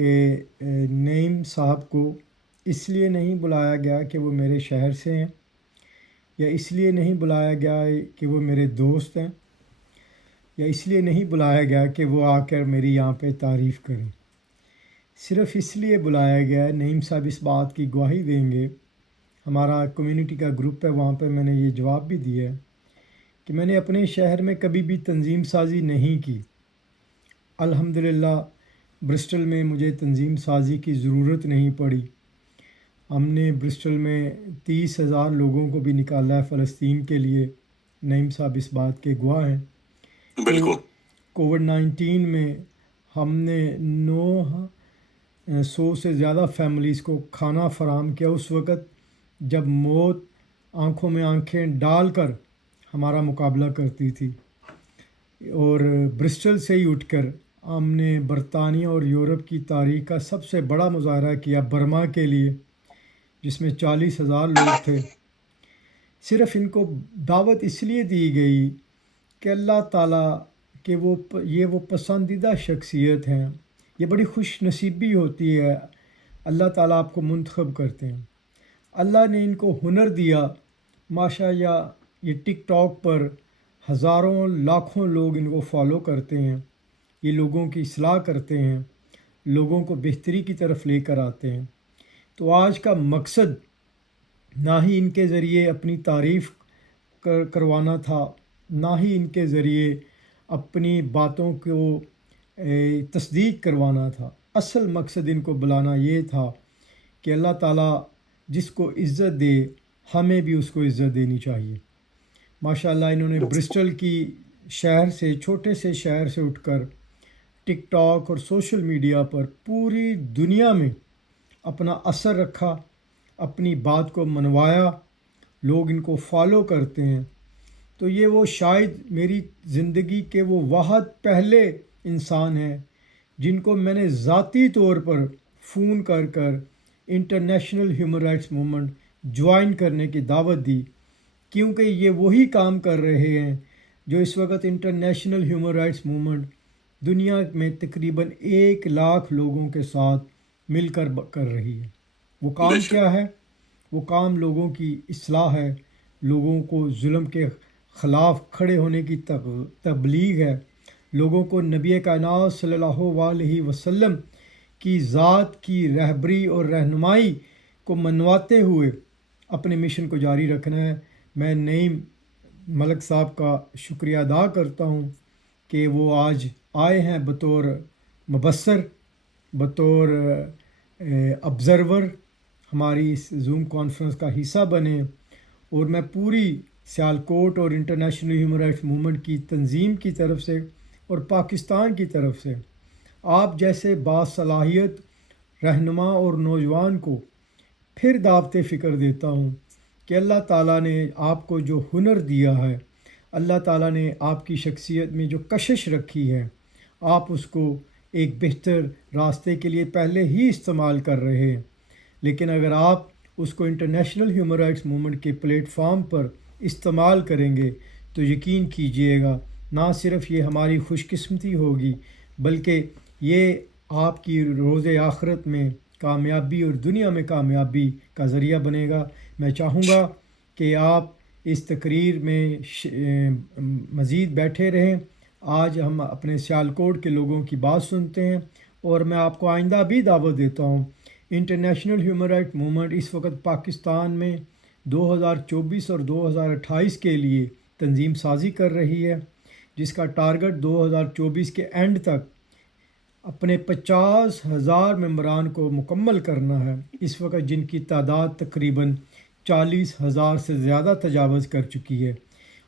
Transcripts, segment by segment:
کہ نعیم صاحب کو اس لیے نہیں بلایا گیا کہ وہ میرے شہر سے ہیں، یا اس لیے نہیں بلایا گیا کہ وہ میرے دوست ہیں، یا اس لیے نہیں بلایا گیا کہ وہ آ کر میری یہاں پہ تعریف کریں۔ صرف اس لیے بلایا گیا ہے، نعیم صاحب اس بات کی گواہی دیں گے، ہمارا کمیونٹی کا گروپ ہے وہاں پہ میں نے یہ جواب بھی دیا ہے کہ میں نے اپنے شہر میں کبھی بھی تنظیم سازی نہیں کی۔ الحمدللہ برسٹل میں مجھے تنظیم سازی کی ضرورت نہیں پڑی۔ ہم نے برسٹل میں 30,000 لوگوں کو بھی نکالا ہے فلسطین کے لیے، نعیم صاحب اس بات کے گواہ ہیں۔ بالکل کووڈ-19 میں ہم نے 900 سے زیادہ فیملیز کو کھانا فراہم کیا، اس وقت جب موت آنکھوں میں آنکھیں ڈال کر ہمارا مقابلہ کرتی تھی۔ اور برسٹل سے ہی اٹھ کر ہم نے برطانیہ اور یورپ کی تاریخ کا سب سے بڑا مظاہرہ کیا برما کے لیے، جس میں 40,000 لوگ تھے۔ صرف ان کو دعوت اس لیے دی گئی کہ اللہ تعالیٰ کہ وہ پسندیدہ شخصیت ہیں، یہ بڑی خوش نصیبی ہوتی ہے، اللہ تعالیٰ آپ کو منتخب کرتے ہیں۔ اللہ نے ان کو ہنر دیا، ماشاءاللہ یہ ٹک ٹاک پر ہزاروں لاکھوں لوگ ان کو فالو کرتے ہیں، یہ لوگوں کی اصلاح کرتے ہیں، لوگوں کو بہتری کی طرف لے کر آتے ہیں۔ تو آج کا مقصد نہ ہی ان کے ذریعے اپنی تعریف کروانا تھا، نہ ہی ان کے ذریعے اپنی باتوں کو تصدیق کروانا تھا۔ اصل مقصد ان کو بلانا یہ تھا کہ اللہ تعالیٰ جس کو عزت دے ہمیں بھی اس کو عزت دینی چاہیے۔ ماشاءاللہ انہوں نے برسٹل کی شہر سے، چھوٹے سے شہر سے اٹھ کر ٹک ٹاک اور سوشل میڈیا پر پوری دنیا میں اپنا اثر رکھا، اپنی بات کو منوایا، لوگ ان کو فالو کرتے ہیں۔ تو یہ وہ شاید میری زندگی کے وہ واحد پہلے انسان ہیں جن کو میں نے ذاتی طور پر فون کر کر international human rights movement join کرنے کی دعوت دی، کیونکہ یہ وہی کام کر رہے ہیں جو اس وقت انٹرنیشنل ہیومن رائٹس موومنٹ دنیا میں تقریباً 1,00,000 لوگوں کے ساتھ مل کر رہی ہے۔ وہ کام کیا ہے؟ وہ کام لوگوں کی اصلاح ہے، لوگوں کو ظلم کے خلاف کھڑے ہونے کی تبلیغ ہے، لوگوں کو نبی کائنات صلی اللہ علیہ وسلم کی ذات کی رہبری اور رہنمائی کو منواتے ہوئے اپنے مشن کو جاری رکھنا ہے۔ میں نعیم ملک صاحب کا شکریہ ادا کرتا ہوں کہ وہ آج آئے ہیں بطور مبصر، بطور آبزرور ہماری اس زوم کانفرنس کا حصہ بنے، اور میں پوری سیالکوٹ اور انٹرنیشنل ہیومن رائٹس موومنٹ کی تنظیم کی طرف سے اور پاکستان کی طرف سے آپ جیسے باصلاحیت رہنما اور نوجوان کو پھر دعوت فکر دیتا ہوں کہ اللہ تعالیٰ نے آپ کو جو ہنر دیا ہے، اللہ تعالیٰ نے آپ کی شخصیت میں جو کشش رکھی ہے، آپ اس کو ایک بہتر راستے کے لیے پہلے ہی استعمال کر رہے ہیں، لیکن اگر آپ اس کو انٹرنیشنل ہیومن رائٹس موومنٹ کے پلیٹ فارم پر استعمال کریں گے تو یقین کیجئے گا نہ صرف یہ ہماری خوش قسمتی ہوگی، بلکہ یہ آپ کی روز آخرت میں کامیابی اور دنیا میں کامیابی کا ذریعہ بنے گا۔ میں چاہوں گا کہ آپ اس تقریر میں مزید بیٹھے رہیں۔ آج ہم اپنے سیالکوٹ کے لوگوں کی بات سنتے ہیں، اور میں آپ کو آئندہ بھی دعوت دیتا ہوں۔ انٹرنیشنل ہیومن رائٹ موومنٹ اس وقت پاکستان میں 2024 اور 2028 کے لیے تنظیم سازی کر رہی ہے، جس کا ٹارگٹ 2024 کے اینڈ تک اپنے 50,000 ممبران کو مکمل کرنا ہے، اس وقت جن کی تعداد تقریباً 40,000 سے زیادہ تجاوز کر چکی ہے۔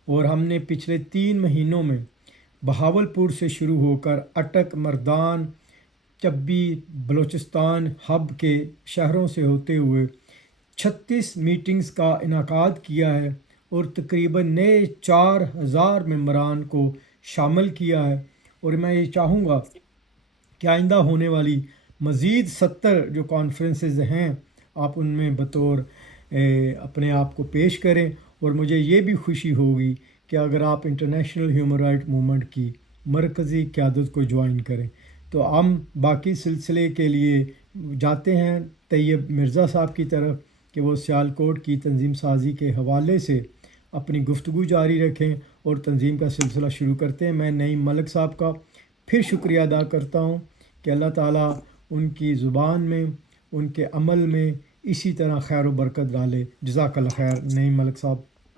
اور ہم نے پچھلے 3 مہینوں میں بہاولپور سے شروع ہو کر اٹک، مردان، چبی، بلوچستان ہب کے شہروں سے ہوتے ہوئے 36 میٹنگز کا انعقاد کیا ہے، اور تقریباً نئے 4,000 ممبران کو شامل کیا ہے۔ اور میں یہ چاہوں گا کہ آئندہ ہونے والی مزید 70 جو کانفرنسز ہیں آپ ان میں بطور اپنے آپ کو پیش کریں، اور مجھے یہ بھی خوشی ہوگی کہ اگر آپ انٹرنیشنل ہیومن رائٹ موومنٹ کی مرکزی قیادت کو جوائن کریں۔ تو ہم باقی سلسلے کے لیے جاتے ہیں طیب مرزا صاحب کی طرف کہ وہ سیالکوٹ کی تنظیم سازی کے حوالے سے اپنی گفتگو جاری رکھیں اور تنظیم کا سلسلہ شروع کرتے ہیں۔ میں نعیم ملک صاحب کا پھر شکریہ ادا کرتا ہوں کہ اللہ تعالیٰ ان کی زبان میں، ان کے عمل میں اسی طرح خیر و برکت ڈالے۔ جزاک اللہ خیر نعیم ملک صاحب۔